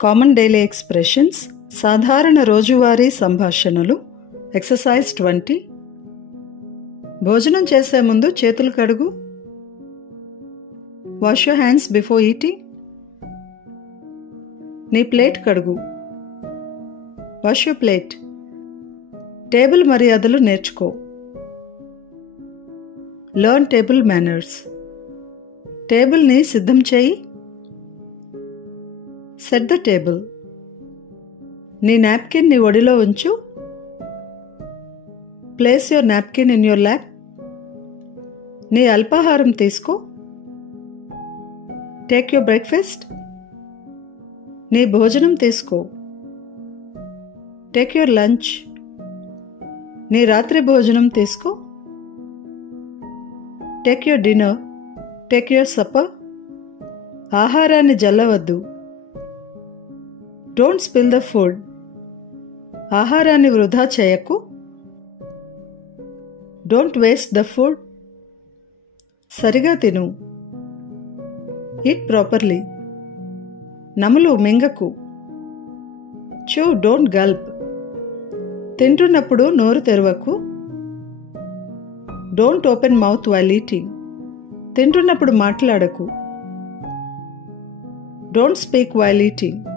Common daily expressions, సాధారణ రోజువారీ సంభాషణలు. ఎక్సర్సైజ్ 20. భోజనం చేసే ముందు చేతులు కడుగు. Wash your hands before eating. నీ ప్లేట్ కడుగు. Wash your plate. టేబుల్ మర్యాదలు నేర్చుకో. Learn table manners. టేబుల్ని సిద్ధం చేయి. Set the table. నీ నాప్కిన్ నీ ఒడిలో ఉంచు. Place your napkin in your lap. నీ అల్పాహారం తీసుకో. Take your breakfast. నీ భోజనం తీసుకో. Take your lunch. నీ రాత్రి భోజనం తీసుకో. Take your dinner. Take your supper. ఆహారాన్ని జల్లవద్దు. Don't spill the food. ఆహారాన్ని వృధా చేయకు. Don't waste the food. సరిగా తిను. Eat properly. నములు మింగకు. Chew don't gulp. తింటున్నప్పుడు నోరు తెరవకు. Don't open mouth while eating. తింటున్నప్పుడు మాట్లాడకు. Don't speak while eating.